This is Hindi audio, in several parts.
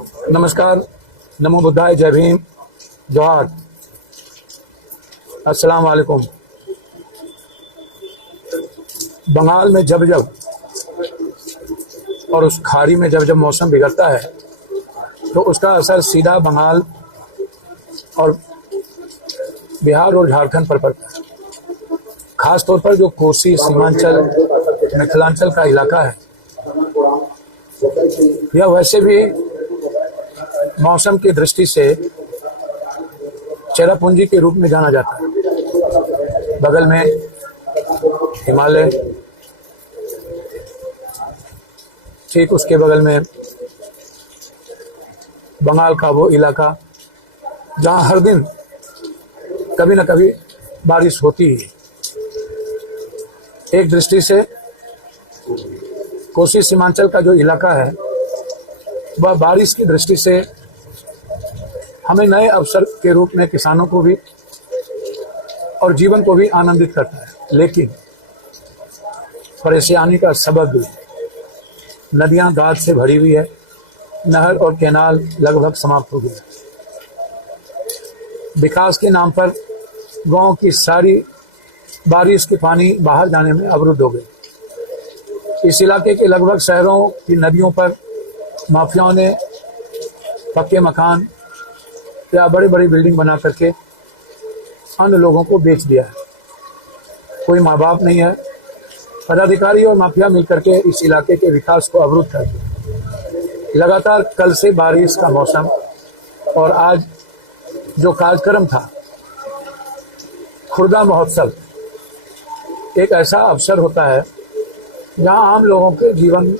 नमस्कार, नमो बुद्धाय, जय भीम, जोहार, अस्सलाम वालेकुम। बंगाल में जब जब और उस खाड़ी में जब जब मौसम बिगड़ता है तो उसका असर सीधा बंगाल और बिहार और झारखंड पर पड़ता है। खास तौर पर जो कोसी, सीमांचल, मिथिलांचल का इलाका है, यह वैसे भी मौसम की दृष्टि से चेरापूंजी के रूप में जाना जाता है। बगल में हिमालय, ठीक उसके बगल में बंगाल का वो इलाका जहाँ हर दिन कभी न कभी बारिश होती ही। एक दृष्टि से कोसी सीमांचल का जो इलाका है वह बारिश की दृष्टि से हमें नए अवसर के रूप में किसानों को भी और जीवन को भी आनंदित करता है, लेकिन परेशानी का सबब भी नदियां गाद से भरी हुई है, नहर और कैनाल लगभग समाप्त हो गई है। विकास के नाम पर गांव की सारी बारिश के पानी बाहर जाने में अवरुद्ध हो गई। इस इलाके के लगभग शहरों की नदियों पर माफियाओं ने पक्के मकान या बड़ी बड़ी बिल्डिंग बना करके अन्य लोगों को बेच दिया है। कोई माँ बाप नहीं है। पदाधिकारी और माफिया मिलकर के इस इलाके के विकास को अवरुद्ध कर दिया। लगातार कल से बारिश का मौसम और आज जो कार्यक्रम था खुर्दा महोत्सव, एक ऐसा अवसर होता है जहां आम लोगों के जीवन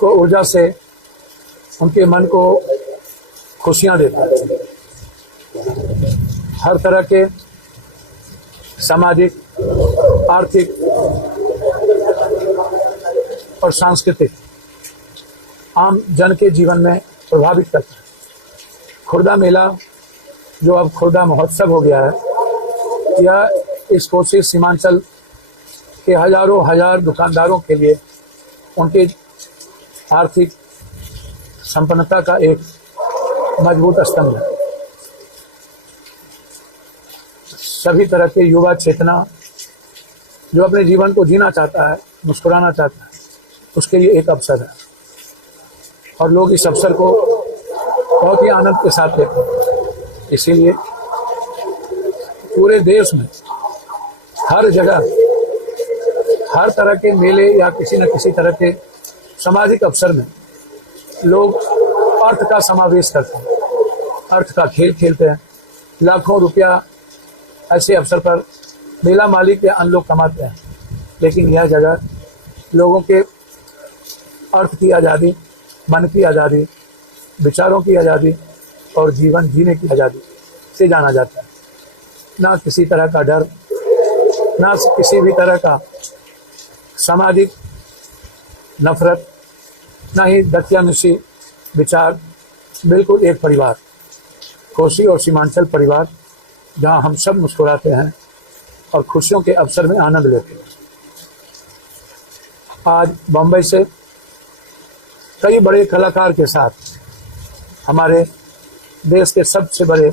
को ऊर्जा से उनके मन को खुशियां देता है। हर तरह के सामाजिक, आर्थिक और सांस्कृतिक आम जन के जीवन में प्रभावित करता है। खुर्दा मेला, जो अब खुर्दा महोत्सव हो गया है, यह इस कोसी सीमांचल के हजारों हजार दुकानदारों के लिए उनके आर्थिक संपन्नता का एक मजबूत स्तंभ है। सभी तरह के युवा चेतना जो अपने जीवन को जीना चाहता है, मुस्कुराना चाहता है, उसके लिए एक अवसर है और लोग इस अवसर को बहुत ही आनंद के साथ लेते हैं। इसीलिए पूरे देश में हर जगह हर तरह के मेले या किसी न किसी तरह के सामाजिक अवसर में लोग अर्थ का समावेश करते हैं, अर्थ का खेल खेलते हैं। लाखों रुपया ऐसे अवसर पर मेला मालिक या अन्य लोग कमाते हैं, लेकिन यह जगह लोगों के अर्थ की आज़ादी, मन की आज़ादी, विचारों की आज़ादी और जीवन जीने की आज़ादी से जाना जाता है। ना किसी तरह का डर, ना किसी भी तरह का सामाजिक नफरत, ना ही दकियानुसी विचार। बिल्कुल एक परिवार, कोसी और सीमांचल परिवार, जहां हम सब मुस्कुराते हैं और खुशियों के अवसर में आनंद लेते हैं। आज बम्बई से कई बड़े कलाकार के साथ हमारे देश के सबसे बड़े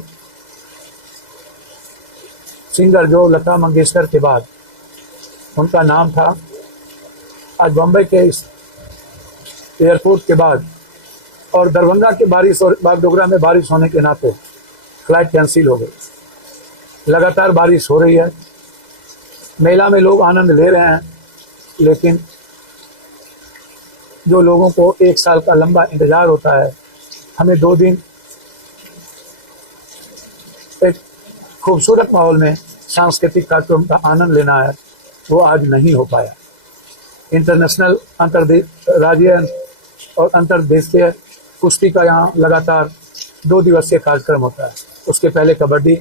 सिंगर जो लता मंगेशकर के बाद उनका नाम था, आज बम्बई के इस एयरपोर्ट के बाद और दरभंगा के बारिश और बागडोगरा में बारिश होने के नाते फ्लाइट कैंसिल हो गई। लगातार बारिश हो रही है, मेला में लोग आनंद ले रहे हैं, लेकिन जो लोगों को एक साल का लंबा इंतजार होता है, हमें 2 दिन एक खूबसूरत माहौल में सांस्कृतिक कार्यक्रम का आनंद लेना है, वो आज नहीं हो पाया। इंटरनेशनल, राज्य और अंतर्देशीय कुश्ती का यहाँ लगातार 2 दिवसीय कार्यक्रम होता है। उसके पहले कबड्डी।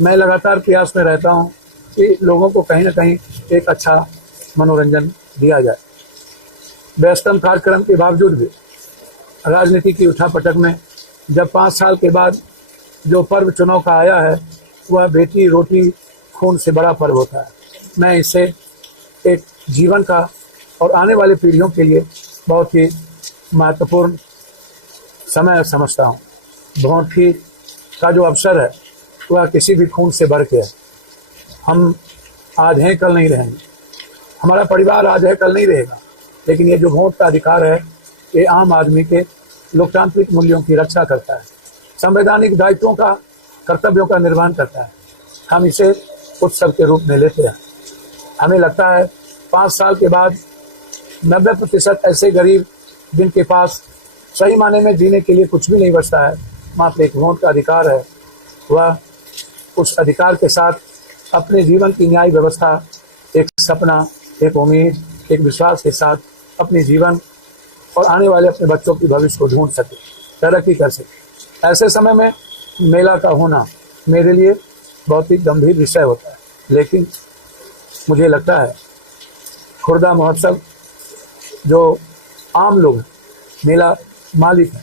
मैं लगातार प्रयास में रहता हूँ कि लोगों को कहीं ना कहीं एक अच्छा मनोरंजन दिया जाए। व्यस्तम कार्यक्रम के बावजूद भी राजनीति की उठापटक में जब 5 साल के बाद जो पर्व चुनाव का आया है, वह बेटी रोटी खून से बड़ा पर्व होता है। मैं इसे एक जीवन का और आने वाली पीढ़ियों के लिए बहुत ही महत्वपूर्ण समय समझता हूँ। भोंट का जो अवसर है वह किसी भी खून से बढ़ के है। हम आज हैं, कल नहीं रहेंगे। हमारा परिवार आज है, कल नहीं रहेगा। लेकिन ये जो वोट का अधिकार है, ये आम आदमी के लोकतांत्रिक मूल्यों की रक्षा करता है, संवैधानिक दायित्वों का, कर्तव्यों का निर्वहन करता है। हम इसे उत्सव के रूप में लेते हैं। हमें लगता है 5 साल के बाद 90% ऐसे गरीब जिनके पास सही माने में जीने के लिए कुछ भी नहीं बचता है, मात्र एक वोट का अधिकार है, वह उस अधिकार के साथ अपने जीवन की न्याय व्यवस्था, एक सपना, एक उम्मीद, एक विश्वास के साथ अपने जीवन और आने वाले अपने बच्चों की भविष्य को ढूंढ सके, तरक्की कर सके। ऐसे समय में मेला का होना मेरे लिए बहुत ही गंभीर विषय होता है। लेकिन मुझे लगता है खुर्दा महोत्सव जो आम लोग, मेला मालिक है,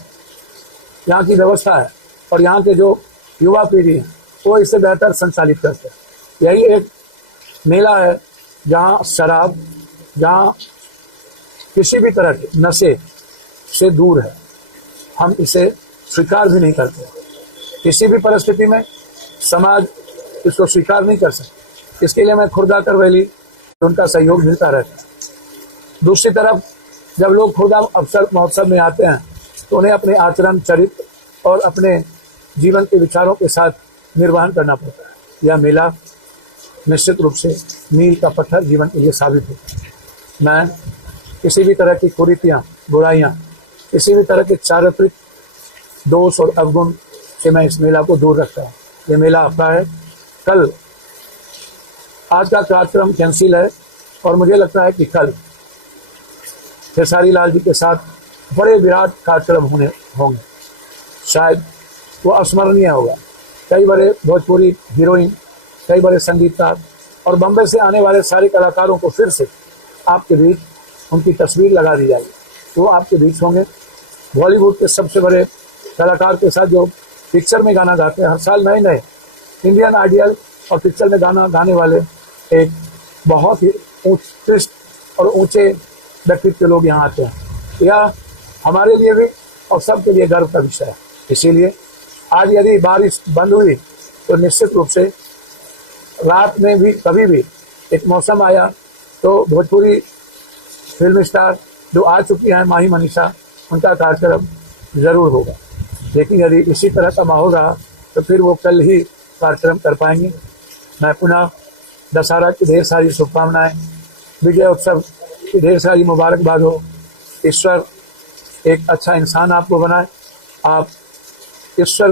यहाँ की व्यवस्था है और यहाँ के जो युवा पीढ़ी है वो इसे बेहतर संचालित करते हैं। यही एक मेला है जहाँ शराब, जहाँ किसी भी तरह के नशे से दूर है। हम इसे स्वीकार भी नहीं करते। किसी भी परिस्थिति में समाज इसको स्वीकार नहीं कर सकता। इसके लिए मैं खुर्दा करवैली उनका सहयोग मिलता रहता है। दूसरी तरफ जब लोग खुर्दा अवसर महोत्सव में आते हैं तो उन्हें अपने आचरण, चरित्र और अपने जीवन के विचारों के साथ निर्वहन करना पड़ता है। यह मेला निश्चित रूप से मील का पत्थर जीवन के लिए साबित होता है। मैं किसी भी तरह की कुरीतियाँ, बुराइयाँ, किसी भी तरह के चारित्रिक दोष और अवगुण से मैं इस मेला को दूर रखता हूँ। ये मेला आपका है। कल आज का कार्यक्रम कैंसिल है और मुझे लगता है कि कल खेसारी लाल जी के साथ बड़े विराट कार्यक्रम होंगे। शायद वो अस्मरणीय होगा। कई बड़े भोजपुरी हीरोइन, कई बड़े संगीतकार और बम्बई से आने वाले सारे कलाकारों को फिर से आपके बीच उनकी तस्वीर लगा दी जाएगी। वो आपके बीच होंगे। बॉलीवुड के सबसे बड़े कलाकार के साथ जो पिक्चर में गाना गाते हैं, हर साल नए नए इंडियन आइडियल और पिक्चर में गाना गाने वाले एक बहुत ही उत्कृष्ट और ऊंचे व्यक्तित्व के लोग यहाँ आते हैं। यह हमारे लिए भी और सबके लिए गर्व का विषय है। इसीलिए आज यदि बारिश बंद हुई तो निश्चित रूप से रात में भी कभी भी एक मौसम आया तो भोजपुरी फिल्म स्टार जो आ चुकी हैं, माही मनीषा, उनका कार्यक्रम जरूर होगा। लेकिन यदि इसी तरह का माहौल रहा तो फिर वो कल ही कार्यक्रम कर पाएंगे। मैं पुनः दशहरा की ढेर सारी शुभकामनाएं, विजय उत्सव की ढेर सारी मुबारकबाद हो। ईश्वर एक अच्छा इंसान आपको बनाए। आप ईश्वर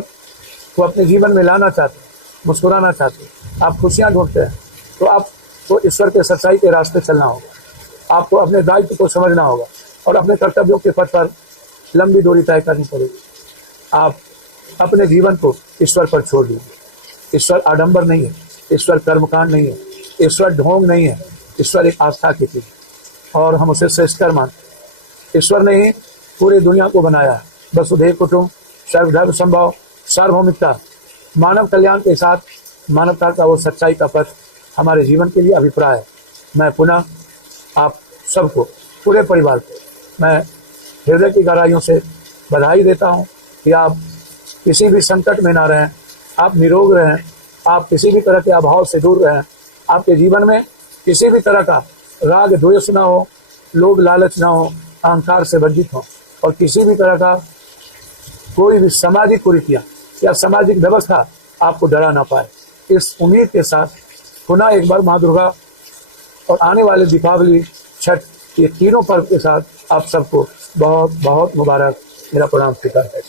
को अपने जीवन में लाना चाहते हैं, मुस्कुराना चाहते हैं, आप खुशियाँ ढूंढते हैं, तो आपको ईश्वर के सच्चाई के रास्ते चलना होगा। आपको अपने दायित्व को समझना होगा और अपने कर्तव्यों के पथ पर लंबी दूरी तय करनी पड़ेगी। आप अपने जीवन को ईश्वर पर छोड़ दीजिए। ईश्वर आडंबर नहीं है, ईश्वर कर्मकांड नहीं है, ईश्वर ढोंग नहीं है, ईश्वर एक आस्था की चीज है और हम उसे श्रेष्ठकर मानते हैं। ईश्वर ने ही पूरी दुनिया को बनाया। वसुधैव कुटुंब, सर्वधर्म संभव, सार्वभौमिकता, मानव कल्याण के साथ मानवता का वो सच्चाई का पथ हमारे जीवन के लिए अभिप्राय है। मैं पुनः आप सबको, पूरे परिवार को मैं हृदय की गहराइयों से बधाई देता हूँ कि आप किसी भी संकट में ना रहें, आप निरोग रहें, आप किसी भी तरह के अभाव से दूर रहें, आपके जीवन में किसी भी तरह का राग द्वेष ना हो, लोभ लालच ना हो, अहंकार से वर्जित हो और किसी भी तरह का कोई भी सामाजिक कुरीतियाँ या सामाजिक व्यवस्था आपको डरा ना पाए। इस उम्मीद के साथ पुनः एक बार माँ दुर्गा और आने वाले दीपावली, छठ, ये तीनों पर्व के साथ आप सबको बहुत बहुत मुबारक, मेरा प्रणाम स्वीकार है।